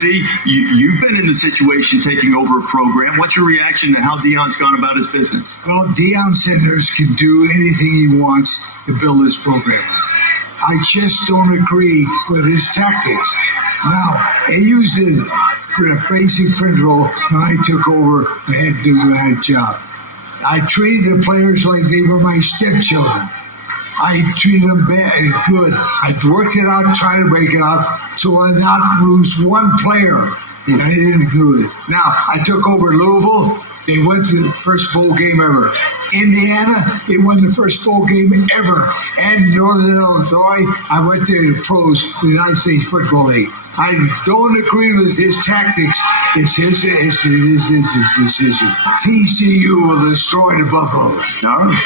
See, you've been in the situation taking over a program. What's your reaction to how Deion's gone about his business? Well, Deion Sanders can do anything he wants to build his program. I just don't agree with his tactics. Now, he used a basic principle when I took over the head job. I treated the players like they were my stepchildren. I treated them good. I worked it out, tried to break it out, so I not lose one player. I didn't do it. Now, I took over Louisville. They went to the first bowl game ever. Indiana, they won the first bowl game ever. And Northern Illinois, I went to the pros, the United States Football League. I don't agree with his tactics. It's his decision. TCU will destroy the Buffaloes. All right.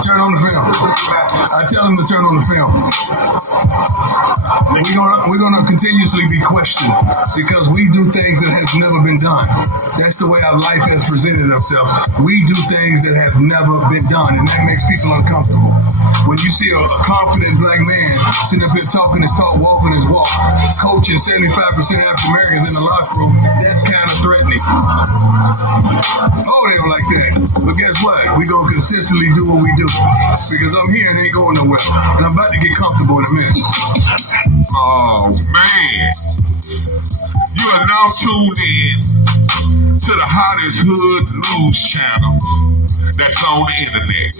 Turn on the film. I tell him to turn on the film. We're gonna continuously be questioned because we do things that have never been done. That's the way our life has presented itself. We do things that have never been done, and that makes people uncomfortable. When you see a confident black man sitting up here talking his talk, walking his walk, coaching 75% African Americans in the locker room, that's kind of threatening. Oh, they don't like that. But guess what? We're going to consistently do what we do because I'm here and ain't going nowhere. And I'm about to get comfortable in a minute. Oh, man. You are now tuned in to the hottest hood news channel that's on the internet.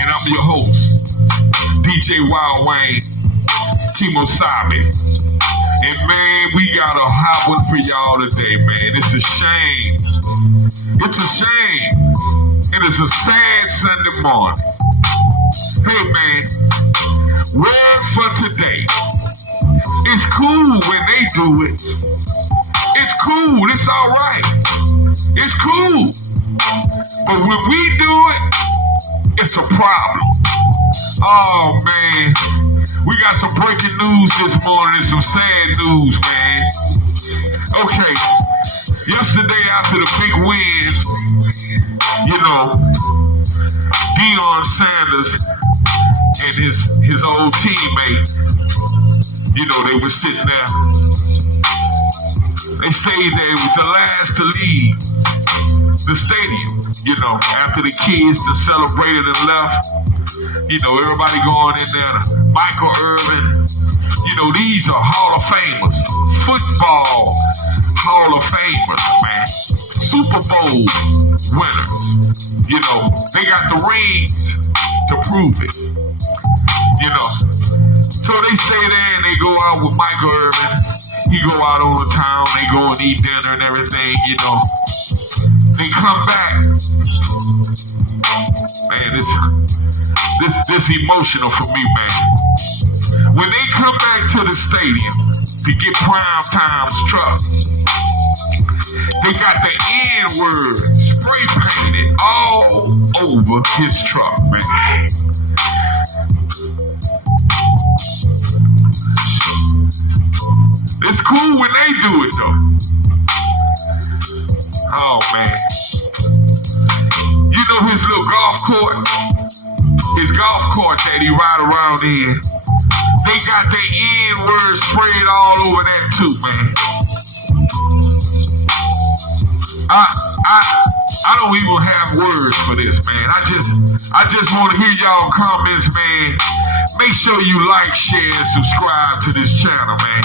And I'm your host, DJ Wild Wayne Kimosabe. And man, we got a hot one for y'all today, man. It's a shame. It's a shame. And it's a sad Sunday morning. Hey man, word for today. It's cool when they do it. It's cool. It's all right. It's cool. But when we do it, it's a problem. Oh man, we got some breaking news this morning and some sad news, man. Okay, yesterday after the big win, you know, Deion Sanders and his old teammate, you know, they were sitting there. They stayed there. It was the last to leave the stadium, you know, after the kids that celebrated and left. You know, everybody going in there. Michael Irvin. You know, these are Hall of Famers. Football Hall of Famers, man. Super Bowl winners. You know, they got the rings to prove it. You know. So they stay there and they go out with Michael Irvin. He go out on the town. They go and eat dinner and everything, you know. They come back. Man, this emotional for me, man. When they come back to the stadium to get Prime Time's truck, they got the N-word spray painted all over his truck, man. It's cool when they do it, though. Oh, man. You know his little golf court? His golf court that he ride around in, they got the N-word sprayed all over that too, man. I don't even have words for this, man. I just want to hear y'all comments, man. Make sure you like, share, and subscribe to this channel, man.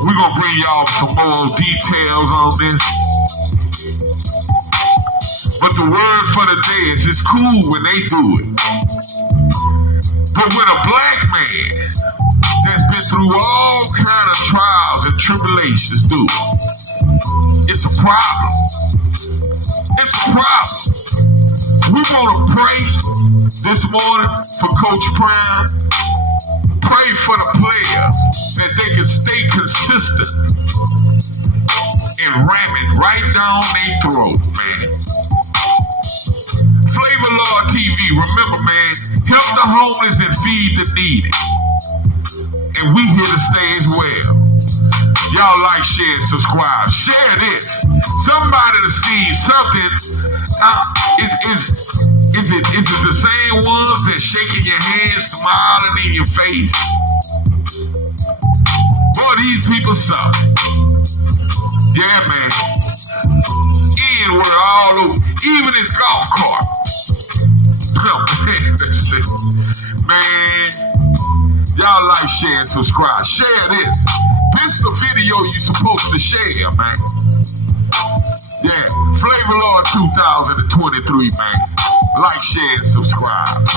We're gonna bring y'all some more details on this. But the word for the day is it's cool when they do it. But when a black man that's been through all kind of trials and tribulations do it, it's a problem. It's a problem. We want to pray this morning for Coach Prime. Pray for the players that they can stay consistent and ram it right down their throat, man. Flavor Lord TV, remember, man, help the homeless and feed the needy. And we here to stay as well. Y'all like, share, and subscribe. Share this. Somebody to see something. Is it the same ones that shaking your hand, smiling in your face? Boy, Boy, these people suck. Yeah, man. N-word all over. Even his golf cart. Oh, man, that's it. Man, y'all like, share, and subscribe. Share this. This is the video you're supposed to share, man. Yeah, Flavor Lord 2023, man. Like, share, and subscribe.